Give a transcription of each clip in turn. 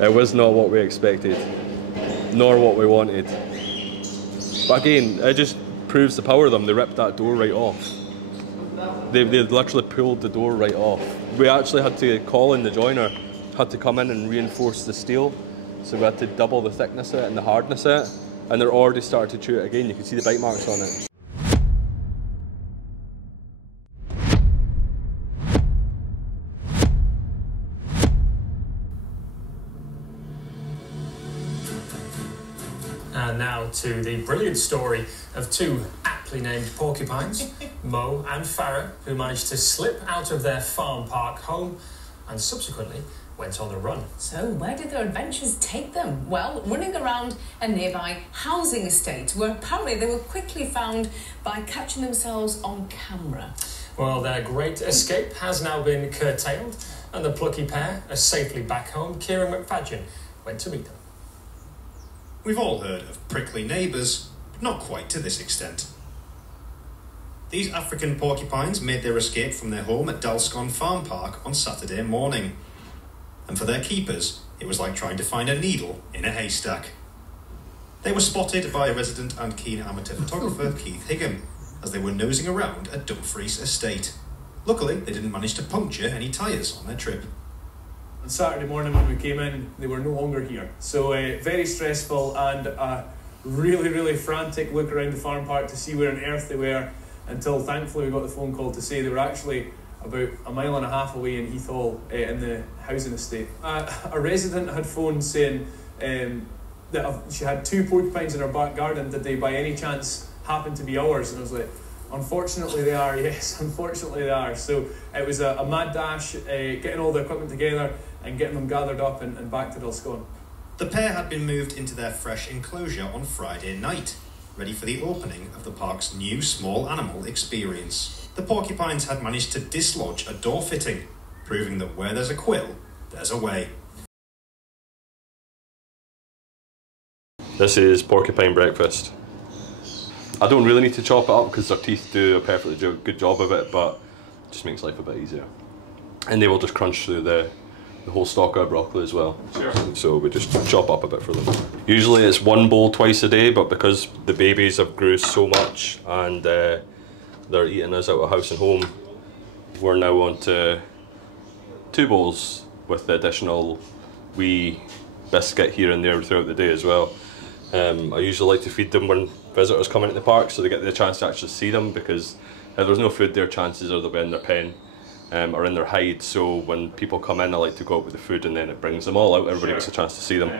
It was not what we expected, nor what we wanted. But again, it just proves the power of them. They ripped that door right off. They literally pulled the door right off. We actually had to call in the joiner, had to come in and reinforce the steel. So we had to double the thickness of it and the hardness of it. And they're already starting to chew it again. You can see the bite marks on it. And now to the brilliant story of two aptly named porcupines, Mo and Farah, who managed to slip out of their farm park home and subsequently went on the run. So where did their adventures take them? Well, running around a nearby housing estate where apparently they were quickly found by catching themselves on camera. Well, their great escape has now been curtailed and the plucky pair are safely back home. Kieran McFadgen went to meet them. We've all heard of prickly neighbours, but not quite to this extent. These African porcupines made their escape from their home at Dalscon Farm Park on Saturday morning. And for their keepers, it was like trying to find a needle in a haystack. They were spotted by resident and keen amateur photographer Keith Higham as they were nosing around at Dumfries estate. Luckily, they didn't manage to puncture any tyres on their trip. On Saturday morning when we came in, they were no longer here. So very stressful and a really frantic look around the farm park to see where on earth they were, until thankfully we got the phone call to say they were actually about 1.5 miles away in Heath Hall in the housing estate. A resident had phoned saying that she had 2 porcupines in her back garden. Did they by any chance happen to be ours? And I was like, unfortunately they are, yes, unfortunately they are. So it was a mad dash, getting all the equipment together and getting them gathered up and back to Dalscon. The pair had been moved into their fresh enclosure on Friday night, ready for the opening of the park's new small animal experience. The porcupines had managed to dislodge a door fitting, proving that where there's a quill, there's a way. This is porcupine breakfast. I don't really need to chop it up because their teeth do a perfectly good job of it, but it just makes life a bit easier. And they will just crunch through the whole stalk of broccoli as well. Sure. So we just chop up a bit for them. Usually it's 1 bowl twice a day, but because the babies have grew so much and they're eating us out of house and home, we're now on to 2 bowls with the additional wee biscuit here and there throughout the day as well. I usually like to feed them when visitors come into the park so they get the chance to actually see them, because if there's no food there, chances are they'll be in their pen or in their hide. So when people come in, I like to go out with the food and then it brings them all out. Everybody gets a chance to see them.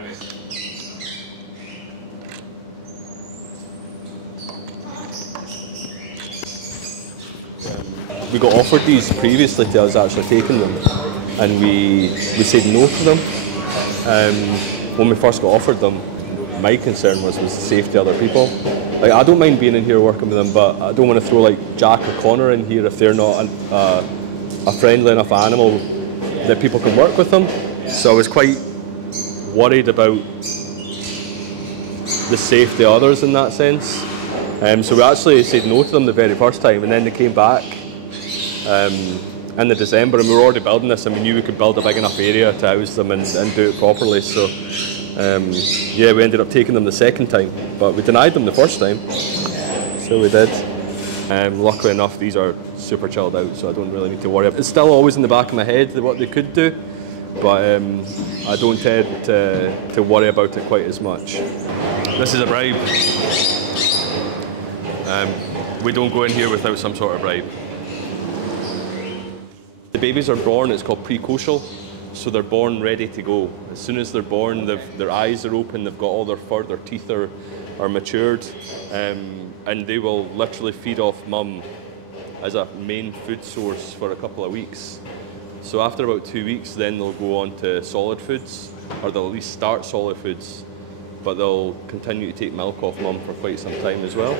We got offered these previously to us actually taking them, and we said no to them. When we first got offered them, my concern was the safety of other people. Like, I don't mind being in here working with them, but I don't want to throw like Jack or Connor in here if they're not a friendly enough animal that people can work with them. So I was quite worried about the safety of others in that sense. So we actually said no to them the very first time, and then they came back in the December, and we were already building this, and we knew we could build a big enough area to house them and do it properly. So yeah, we ended up taking them the second time, but we denied them the first time, so we did. Luckily enough, these are super chilled out, so I don't really need to worry. It's still always in the back of my head what they could do, but I don't tend to worry about it quite as much. This is a bribe. We don't go in here without some sort of bribe. The babies are born, it's called precocial, so they're born ready to go. As soon as they're born, their eyes are open, they've got all their fur, their teeth are matured, and they will literally feed off mum as a main food source for a couple of weeks. So after about 2 weeks, then they'll go on to solid foods, or they'll at least start solid foods, but they'll continue to take milk off mum for quite some time as well.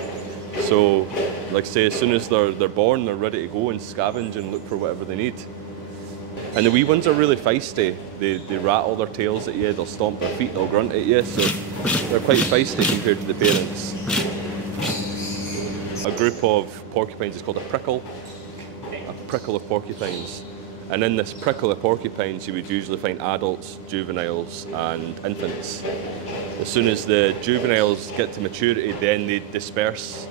So, like I say, as soon as they're born, they're ready to go and scavenge and look for whatever they need. And the wee ones are really feisty. They rattle their tails at you, they'll stomp their feet, they'll grunt at you, so they're quite feisty compared to the parents. A group of porcupines is called a prickle of porcupines. And in this prickle of porcupines, you would usually find adults, juveniles, and infants. As soon as the juveniles get to maturity, then they'd disperse,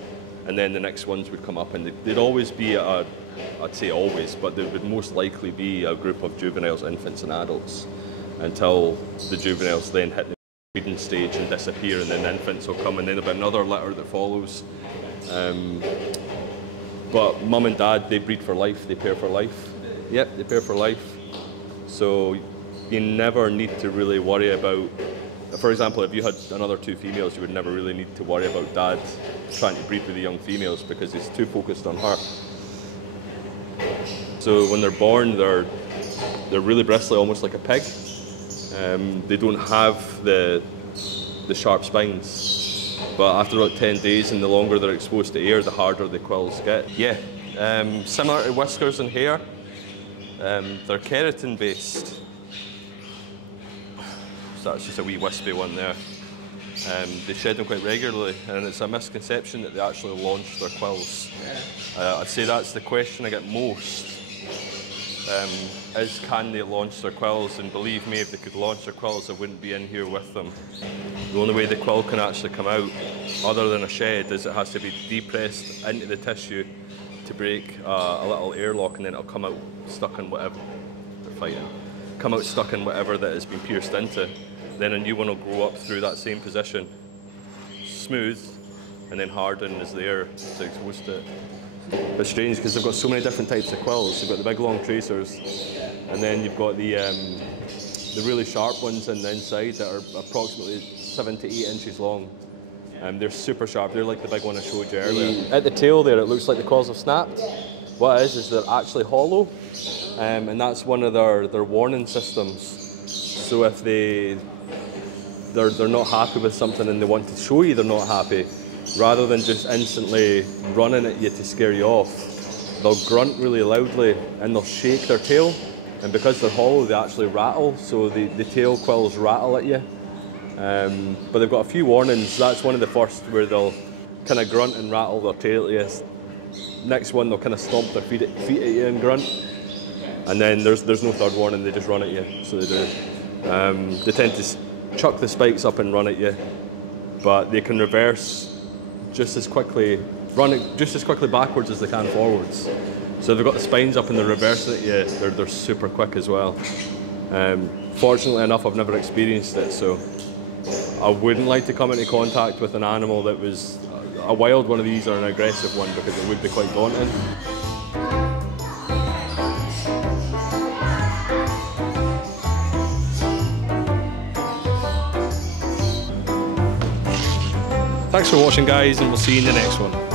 and then the next ones would come up, and they'd always be I'd say always, but there would most likely be a group of juveniles, infants, and adults, until the juveniles then hit the breeding stage and disappear, and then the infants will come, and then there'll be another litter that follows. But mum and dad, they breed for life, they pair for life. Yep, they pair for life. So you never need to really worry about, for example, if you had another 2 females, you would never really need to worry about dad trying to breed with the young females because he's too focused on her. So when they're born, they're really bristly, almost like a pig. They don't have the sharp spines. But after about 10 days, and the longer they're exposed to air, the harder the quills get. Yeah, similar to whiskers and hair. They're keratin based. So that's just a wee wispy one there. They shed them quite regularly, and it's a misconception that they actually launch their quills. I'd say that's the question I get most, is can they launch their quills? And believe me, if they could launch their quills, I wouldn't be in here with them. The only way the quill can actually come out, other than a shed, is it has to be depressed into the tissue to break a little airlock, and then it'll come out stuck in whatever they're fighting. Come out stuck in whatever that has been pierced into. Then a new one will grow up through that same position, smooth, and then harden as the air is exposed to it. It's strange because they've got so many different types of quills. They've got the big long tracers, and then you've got the really sharp ones in the inside that are approximately 7 to 8 inches long. They're super sharp. They're like the big one I showed you earlier. At the tail there, it looks like the quills have snapped. What it is they're actually hollow, and that's one of their warning systems. So if they're not happy with something and they want to show you they're not happy, rather than just instantly running at you to scare you off, they'll grunt really loudly and they'll shake their tail. And because they're hollow, they actually rattle, so the tail quills rattle at you. But they've got a few warnings. That's one of the first, where they'll kind of grunt and rattle their tail at you. Next one, they'll kind of stomp their feet at you and grunt. And then there's no third warning, they just run at you, so they do. They tend to chuck the spikes up and run at you, but they can reverse just as quickly, running just as quickly backwards as they can forwards. So if they've got the spines up and they're reversing at you, they're super quick as well. Fortunately enough, I've never experienced it, so I wouldn't like to come into contact with an animal that was a wild one of these or an aggressive one, because it would be quite daunting. Thanks for watching, guys, and we'll see you in the next one.